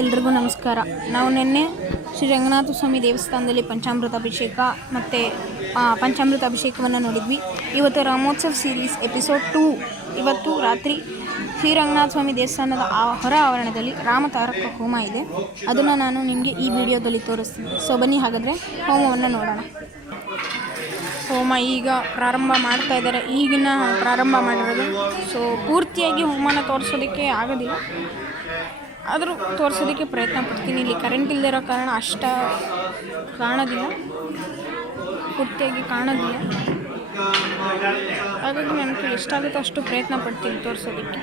ಎಲ್ರಿಗೂ ನಮಸ್ಕಾರ. ನಾವು ನಿನ್ನೆ ಶ್ರೀ ರಂಗನಾಥ ಸ್ವಾಮಿ ದೇವಸ್ಥಾನದಲ್ಲಿ ಪಂಚಾಮೃತ ಅಭಿಷೇಕ ಮತ್ತು ಪಂಚಾಮೃತ ಅಭಿಷೇಕವನ್ನು ನೋಡಿದ್ವಿ. ಇವತ್ತು ರಾಮೋತ್ಸವ ಸೀರೀಸ್ ಎಪಿಸೋಡ್ 2. ಇವತ್ತು ರಾತ್ರಿ ಶ್ರೀ ರಂಗನಾಥ ಸ್ವಾಮಿ ದೇವಸ್ಥಾನದ ಹೊರ ಆವರಣದಲ್ಲಿ ರಾಮತಾರಕ ಹೋಮ ಇದೆ. ಅದನ್ನು ನಾನು ನಿಮಗೆ ಈ ವಿಡಿಯೋದಲ್ಲಿ ತೋರಿಸ್ತೀನಿ. ಸೊ ಬನ್ನಿ ಹಾಗಾದರೆ ಹೋಮವನ್ನು ನೋಡೋಣ. ಹೋಮ ಈಗ ಪ್ರಾರಂಭ ಮಾಡ್ತಾ ಇದ್ದಾರೆ. ಈಗಿನ ಪ್ರಾರಂಭ ಮಾಡಿರೋದು. ಸೊ ಪೂರ್ತಿಯಾಗಿ ಹೋಮನ ತೋರಿಸೋದಕ್ಕೆ ಆಗೋದಿಲ್ಲ, ಆದರೂ ತೋರಿಸೋದಕ್ಕೆ ಪ್ರಯತ್ನ ಪಡ್ತೀನಿ. ಇಲ್ಲಿ ಕರೆಂಟ್ ಇಲ್ಲದೆ ಇರೋ ಕಾರಣ ಅಷ್ಟ ಕಾಣೋದಿಲ್ಲ, ಪೂರ್ತಿಯಾಗಿ ಕಾಣೋದಿಲ್ಲ. ಹಾಗಾಗಿ ನನಗೆ ಎಷ್ಟಾಗುತ್ತೋ ಅಷ್ಟು ಪ್ರಯತ್ನ ಪಡ್ತೀನಿ ತೋರಿಸೋದಕ್ಕೆ.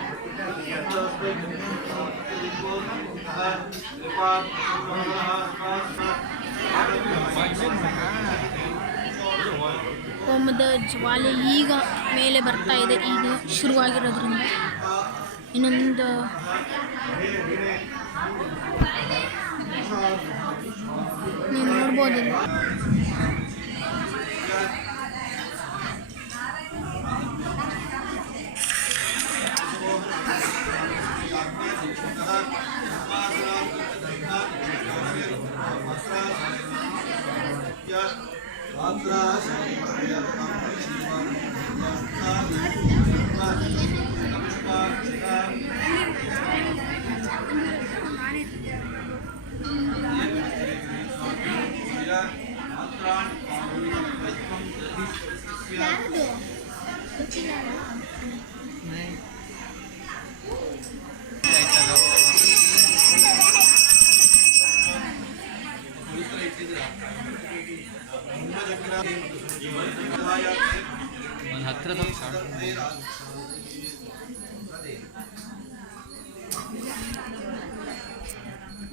ಹೋಮದ ಜ್ವಾಲೆ ಈಗ ಮೇಲೆ ಬರ್ತಾ ಇದೆ. ಈಗ ಶುರುವಾಗಿರೋದ್ರಿಂದ ಇನ್ನೊಂದು ನೀವು ನೋಡ್ಬೋದಿಲ್ಲ.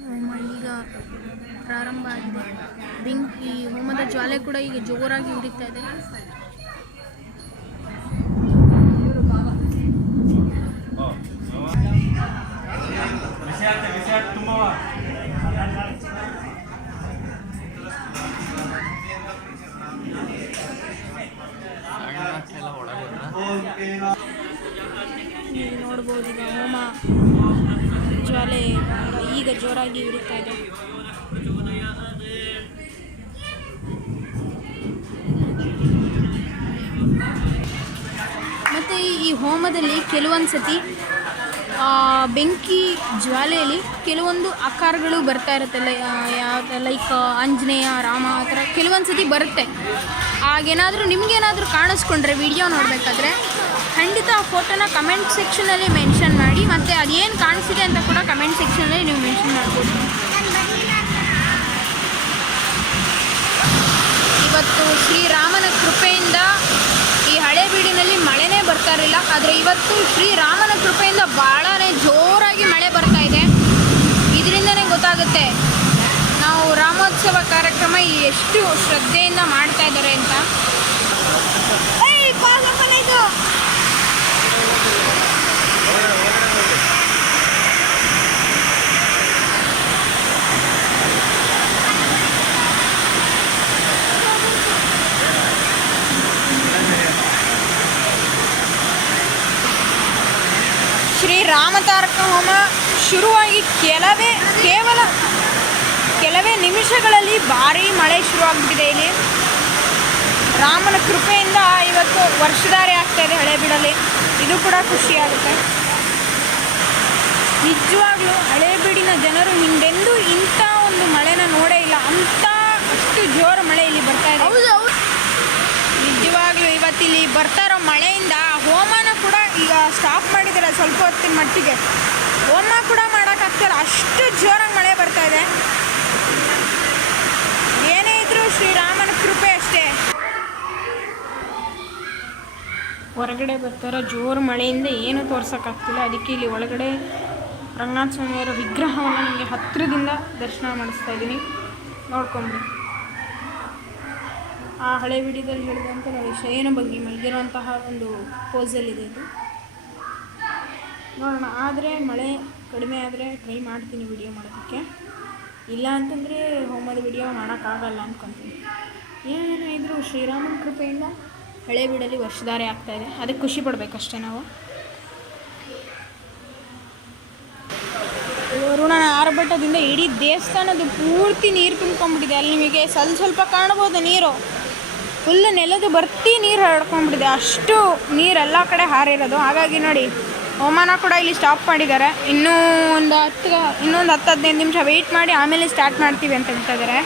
ಹೋಮ ಈಗ ಪ್ರಾರಂಭ ಆಗಿದೆ. ಬೆಂಕಿ ಹೋಮದ ಜ್ವಾಲೆ ಕೂಡ ಈಗ ಜೋರಾಗಿ ಉರಿತಾ ಇದೆ. ನೀವು ನೋಡ್ಬೋದು ಈಗ ಹೋಮ ಜ್ವಾಲೆ ಈಗ ಜೋರಾಗಿ ಉರಿತಾ ಇದೆ. ಮತ್ತು ಈ ಹೋಮದಲ್ಲಿ ಕೆಲವೊಂದು ಸತಿ ಬೆಂಕಿ ಜ್ವಾಲೆಯಲ್ಲಿ ಕೆಲವೊಂದು ಆಕಾರಗಳು ಬರ್ತಾ ಇರುತ್ತಲ್ಲ, ಯಾವ್ದು ಲೈಕ್ ಆಂಜನೇಯ, ರಾಮ, ಆ ಥರ ಕೆಲವೊಂದು ಸತಿ ಬರುತ್ತೆ. ಆಗೇನಾದರೂ ನಿಮಗೇನಾದರೂ ಕಾಣಿಸ್ಕೊಂಡ್ರೆ ವಿಡಿಯೋ ನೋಡಬೇಕಾದ್ರೆ ಖಂಡಿತ ಆ ಫೋಟೋನ ಕಮೆಂಟ್ ಸೆಕ್ಷನಲ್ಲಿ ಮೆನ್ಷನ್ ಮಾಡಿ, ಮತ್ತು ಅದೇನು ಕಾಣಿಸಿದೆ ಅಂತ ಕೂಡ ಕಮೆಂಟ್ ಸೆಕ್ಷನಲ್ಲಿ ನೀವು ಮೆನ್ಷನ್ ಮಾಡ್ಬೋದು. ಇವತ್ತು ಶ್ರೀರಾಮನ ಕೃಪೆಯಿಂದ ಈ ಹಳೇಬೀಡಿನಲ್ಲಿ ಮಳೆನೇ ಬರ್ತಾ ಇರಲಿಲ್ಲ, ಆದರೆ ಇವತ್ತು ಶ್ರೀರಾಮನ ಕೃಪೆಯಿಂದ ಭಾಳನೇ ಜೋರಾಗಿ ಮಳೆ ಬರ್ತಾ ಇದೆ. ಇದರಿಂದನೇ ಗೊತ್ತಾಗುತ್ತೆ ನಾವು ರಾಮೋತ್ಸವ ಕಾರ್ಯಕ್ರಮ ಎಷ್ಟು ಶ್ರದ್ಧೆಯಿಂದ ಮಾಡ್ತಾ ಇದ್ದಾರೆ ಅಂತ. ಶ್ರೀರಾಮತಾರಕ ಹೋಮ ಶುರುವಾಗಿ ಕೆಲವೇ ನಿಮಿಷಗಳಲ್ಲಿ ಭಾರೀ ಮಳೆ ಶುರುವಾಗ್ಬಿಟ್ಟಿದೆ. ಇಲ್ಲಿ ರಾಮನ ಕೃಪೆಯಿಂದ ಇವತ್ತು ವರ್ಷಧಾರೆ ಆಗ್ತಾ ಇದೆ ಹಳೇಬೀಡಲ್ಲಿ. ಇದು ಕೂಡ ಖುಷಿಯಾಗುತ್ತೆ. ನಿಜವಾಗ್ಲೂ ಹಳೇಬೀಡಿನ ಜನರು ಹಿಂದೆಂದೂ ಇಂಥ ಒಂದು ಮಳೆನ ನೋಡೇ ಇಲ್ಲ. ಅಷ್ಟು ಜೋರು ಮಳೆ ಇಲ್ಲಿ ಬರ್ತಾ ಇದೆ. ನಿಜವಾಗ್ಲೂ ಇವತ್ತಿಲ್ಲಿ ಬರ್ತಾ ಇರೋ ಮಳೆಯಿಂದ ಹೋಮನ ಕೂಡ ಈಗ ಸ್ಟಾಪ್ ಮಾಡಿದ್ದಾರೆ ಸ್ವಲ್ಪ ಹೊತ್ತಿನ ಮಟ್ಟಿಗೆ. ಹೋಮ ಕೂಡ ಮಾಡೋಕ್ಕಾಗ್ತಿಲ್ಲ, ಅಷ್ಟು ಜೋರಾಗಿ ಮಳೆ ಬರ್ತಾ ಇದೆ. ಏನೇ ಇದ್ರೂ ಶ್ರೀರಾಮನ ಕೃಪೆ ಅಷ್ಟೇ. ಹೊರಗಡೆ ಬರ್ತಾರೋ ಜೋರು ಮಳೆಯಿಂದ ಏನೂ ತೋರ್ಸೋಕ್ಕಾಗ್ತಿಲ್ಲ. ಅದಕ್ಕೆ ಇಲ್ಲಿ ಒಳಗಡೆ ರಂಗನಾಥ ಸ್ವಾಮಿಯವರ ವಿಗ್ರಹವನ್ನು ನಿಮಗೆ ಹತ್ತಿರದಿಂದ ದರ್ಶನ ಮಾಡಿಸ್ತಾ ಇದ್ದೀನಿ, ನೋಡ್ಕೊಂಬಿಡಿ. ಆ ಹಳೆ ವಿಡಿಯೋದಲ್ಲಿ ಹೇಳಿದಂತೆ ನೋಡಿ, ಶಯನ ಬಗ್ಗೆ ಮಲಗಿರುವಂತಹ ಒಂದು ಪೋಸಲ್ಲಿದೆ ಇದು. ನೋಡೋಣ, ಆದರೆ ಮಳೆ ಕಡಿಮೆ ಆದರೆ ಟ್ರೈ ಮಾಡ್ತೀನಿ ವಿಡಿಯೋ ಮಾಡೋದಕ್ಕೆ. ಇಲ್ಲ ಅಂತಂದರೆ ಹೋಮದ ವಿಡಿಯೋ ಮಾಡೋಕ್ಕಾಗಲ್ಲ ಅಂದ್ಕೊತೀನಿ. ಏನೇನೋ ಇದ್ದರೂ ಶ್ರೀರಾಮನ ಕೃಪೆಯಿಂದ ಹಳೇಬೀಡಲ್ಲಿ ವರ್ಷಧಾರೆ ಆಗ್ತಾಯಿದೆ, ಅದಕ್ಕೆ ಖುಷಿ ಪಡಬೇಕಷ್ಟೇ ನಾವು. ವರುಣನ ಆರ್ಭಟ ಆರ್ಭಟದಿಂದ ಇಡೀ ದೇವಸ್ಥಾನದ ಪೂರ್ತಿ ನೀರು ತುಂಬ್ಕೊಂಡ್ಬಿಟ್ಟಿದೆ. ಅಲ್ಲಿ ನಿಮಗೆ ಸ್ವಲ್ಪ ಕಾಣ್ಬೋದು ನೀರು, ಫುಲ್ ನೆಲದ ಬರ್ತಿ ನೀರು ಹರಡ್ಕೊಂಡ್ಬಿಟ್ಟಿದೆ. ಅಷ್ಟು ನೀರೆಲ್ಲ ಕಡೆ ಹಾರಿರೋದು. ಹಾಗಾಗಿ ನೋಡಿ ಹೋಮನ ಕೂಡ ಇಲ್ಲಿ ಸ್ಟಾಪ್ ಮಾಡಿದ್ದಾರೆ. ಇನ್ನೊಂದು 10-15 ನಿಮಿಷ ವೆಯ್ಟ್ ಮಾಡಿ ಆಮೇಲೆ ಸ್ಟಾರ್ಟ್ ಮಾಡ್ತೀವಿ ಅಂತ ಹೇಳ್ತಾ ಇದ್ದಾರೆ.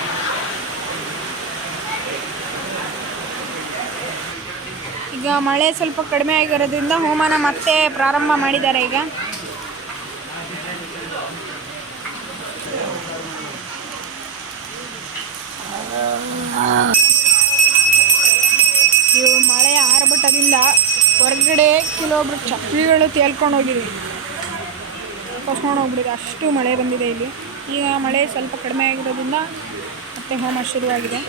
ಈಗ ಮಳೆ ಸ್ವಲ್ಪ ಕಡಿಮೆ ಆಗಿರೋದ್ರಿಂದ ಹೋಮನ ಮತ್ತೆ ಪ್ರಾರಂಭ ಮಾಡಿದ್ದಾರೆ. ಈಗ ಇವು ಮಳೆಯ ಆರ್ಭಟದಿಂದ ಹೊರಗಡೆ ಕೆಲವೊಬ್ರು ಚಪ್ಪಲಿಗಳು ತೇಲ್ಕೊಂಡು ಹೋಗಿದೆ, ಕಸ್ಕೊಂಡು ಹೋಗ್ಬಿಟ್ಟಿದೆ. ಅಷ್ಟು ಮಳೆ ಬಂದಿದೆ ಇಲ್ಲಿ. ಈಗ ಮಳೆ ಸ್ವಲ್ಪ ಕಡಿಮೆ ಆಗಿರೋದ್ರಿಂದ ಮತ್ತೆ ಹೋಮ ಶುರುವಾಗಿದೆ.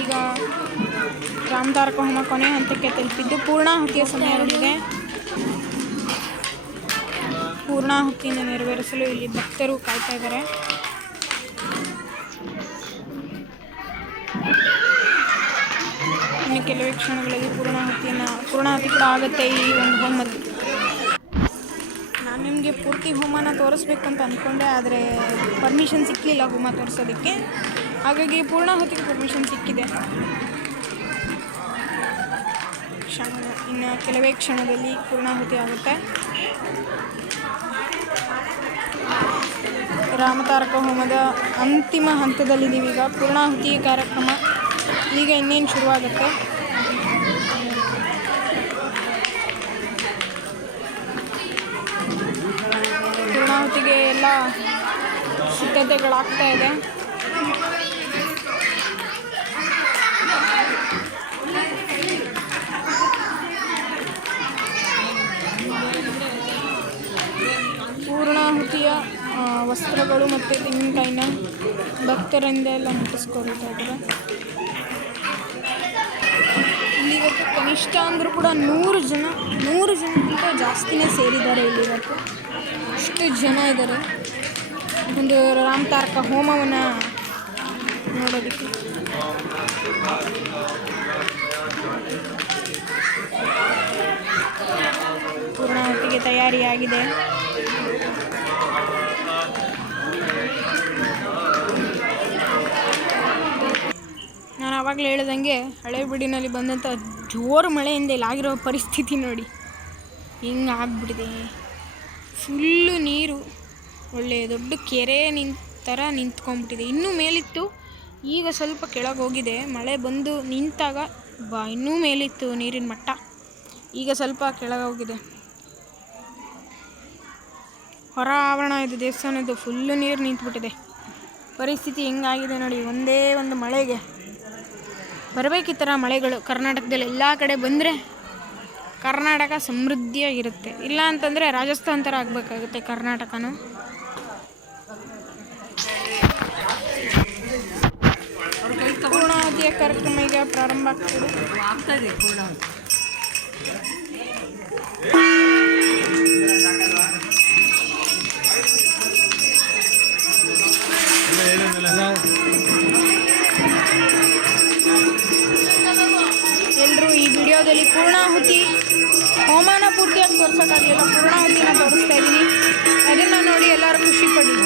ಈಗ ರಾಮತಾರಕ ಹೋಮ ಕೊನೆ ಹಂತಕ್ಕೆ ತಲುಪಿದ್ದು ಪೂರ್ಣಾಹುತಿಯ ಸಮಯದಲ್ಲಿದೆ. ಪೂರ್ಣಾಹುತಿಯನ್ನು ನೆರವೇರಿಸಲು ಇಲ್ಲಿ ಭಕ್ತರು ಕಾಯ್ತಾ ಇದ್ದಾರೆ. ಇನ್ನು ಕೆಲವೇ ಕ್ಷಣಗಳಲ್ಲಿ ಪೂರ್ಣಾಹುತಿ ಕೂಡ ಆಗುತ್ತೆ ಈ ಒಂದು ಹೋಮದಲ್ಲಿ. ನಾನು ನಿಮಗೆ ಪೂರ್ತಿ ಹೋಮನ ತೋರಿಸ್ಬೇಕು ಅಂತ ಅಂದ್ಕೊಂಡೆ, ಆದರೆ ಪರ್ಮಿಷನ್ ಸಿಕ್ಕಲಿಲ್ಲ ಹೋಮ ತೋರಿಸೋದಕ್ಕೆ. ಹಾಗಾಗಿ ಪೂರ್ಣಾಹುತಿಗೆ ಪರ್ಮಿಷನ್ ಸಿಕ್ಕಿದೆ. ಇನ್ನು ಕೆಲವೇ ಕ್ಷಣದಲ್ಲಿ ಪೂರ್ಣಾಹುತಿ ಆಗುತ್ತೆ. ರಾಮತಾರಕ ಹೋಮದ ಅಂತಿಮ ಹಂತದಲ್ಲಿದ್ದೀವಿ. ಈಗ ಪೂರ್ಣಾಹುತಿ ಕಾರ್ಯಕ್ರಮ ಈಗ ಇನ್ನೇನು ಶುರುವಾಗುತ್ತೆ. ಪೂರ್ಣಾಹುತಿಗೆ ಎಲ್ಲ ಸಿದ್ಧತೆಗಳಾಗ್ತಾ ಇದೆ. ಪೂರ್ಣಾಹುತಿಯ ವಸ್ತ್ರಗಳು ಮತ್ತು ತೆಂಗಿನಕಾಯಿನ ಭಕ್ತರಿಂದ ಎಲ್ಲ ಮುಟ್ಟಿಸ್ಕೊಳ್ತಾ ಇದ್ದಾರೆ. ಇಲ್ಲಿ ಇವತ್ತು ಕನಿಷ್ಠ ಅಂದರೂ ಕೂಡ 100 ಜನಕ್ಕಿಂತ ಜಾಸ್ತಿನೇ ಸೇರಿದ್ದಾರೆ ಇಲ್ಲಿ ಇವತ್ತು. ಅಷ್ಟು ಜನ ಇದ್ದಾರೆ ಒಂದು ರಾಮತಾರಕ ಹೋಮವನ್ನು ನೋಡೋದಕ್ಕೆ. ಪೂರ್ಣಾಹುತಿಗೆ ತಯಾರಿಯಾಗಿದೆ. ನಾನು ಆವಾಗಲೇ ಹೇಳ್ದಂಗೆ ಹಳೇಬೀಡಿನಲ್ಲಿ ಬಂದಂಥ ಜೋರು ಮಳೆಯಿಂದ ಇಲ್ಲಾಗಿರೋ ಪರಿಸ್ಥಿತಿ ನೋಡಿ ಹಿಂಗೆ ಆಗ್ಬಿಟ್ಟಿದೆ. ಫುಲ್ಲು ನೀರು ಒಳ್ಳೆಯ ದೊಡ್ಡ ಕೆರೆ ಥರ ನಿಂತ್ಕೊಂಡ್ಬಿಟ್ಟಿದೆ. ಇನ್ನೂ ಮೇಲಿತ್ತು, ಈಗ ಸ್ವಲ್ಪ ಕೆಳಗೆ ಹೋಗಿದೆ. ಮಳೆ ಬಂದು ನಿಂತಾಗ ಇನ್ನೂ ಮೇಲಿತ್ತು ನೀರಿನ ಮಟ್ಟ, ಈಗ ಸ್ವಲ್ಪ ಕೆಳಗೆ ಹೋಗಿದೆ. ಹೊರ ಆವರಣ ಇದು ದೇವಸ್ಥಾನದ್ದು, ಫುಲ್ಲು ನೀರು ನಿಂತುಬಿಟ್ಟಿದೆ. ಪರಿಸ್ಥಿತಿ ಹೆಂಗಾಗಿದೆ ನೋಡಿ. ಒಂದೇ ಒಂದು ಮಳೆಗೆ ಬರಬೇಕು ಈ ಥರ ಮಳೆಗಳು ಕರ್ನಾಟಕದಲ್ಲಿ. ಎಲ್ಲ ಕಡೆ ಬಂದರೆ ಕರ್ನಾಟಕ ಸಮೃದ್ಧಿಯಾಗಿರುತ್ತೆ. ಇಲ್ಲ ಅಂತಂದರೆ ರಾಜಸ್ಥಾನ ಥರ ಆಗಬೇಕಾಗುತ್ತೆ ಕರ್ನಾಟಕನೂ. ಪೂರ್ಣಾಹುತಿಯ ಕಾರ್ಯಕ್ರಮ ಈಗ ಪ್ರಾರಂಭ ಆಗ್ತದೆ. ಎಲ್ಲರೂ ಈ ವಿಡಿಯೋದಲ್ಲಿ ಪೂರ್ಣಾಹುತಿ ಹೋಮನ ಪೂರ್ತಿಯಾಗಿ ತೋರ್ಸೋಕ್ಕಾಗಲಿಲ್ಲ, ಪೂರ್ಣಾಹುತಿನ ತೋರಿಸ್ತಾ ಇದ್ದೀನಿ. ಅದನ್ನು ನೋಡಿ ಎಲ್ಲರೂ ಖುಷಿ ಪಡಿ.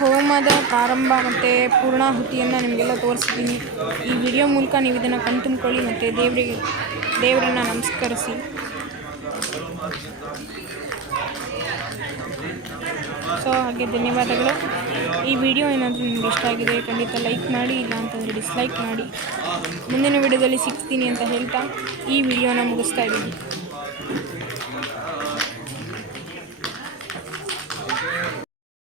ಹೋಮದ ಪ್ರಾರಂಭ ಮತ್ತು ಪೂರ್ಣಾಹುತಿಯನ್ನು ನಿಮಗೆಲ್ಲ ತೋರಿಸ್ತೀನಿ. ಈ ವಿಡಿಯೋ ಮೂಲಕ ನೀವು ಇದನ್ನು ಕಣ್ತುಂಬ್ಕೊಳ್ಳಿ ಮತ್ತು ದೇವರನ್ನು ನಮಸ್ಕರಿಸಿ. ಸೊ ಹಾಗೆ ಧನ್ಯವಾದಗಳು. ಈ ವಿಡಿಯೋ ಏನಾದರೂ ನಿಮ್ಗೆ ಇಷ್ಟ ಆಗಿದೆ ಖಂಡಿತ ಲೈಕ್ ಮಾಡಿ, ಇಲ್ಲ ಅಂತಂದರೆ ಡಿಸ್ಲೈಕ್ ಮಾಡಿ. ಮುಂದಿನ ವಿಡಿಯೋದಲ್ಲಿ ಸಿಗ್ತೀನಿ ಅಂತ ಹೇಳ್ತಾ ಈ ವಿಡಿಯೋನ ಮುಗಿಸ್ತಾ ಇದ್ದೀನಿ.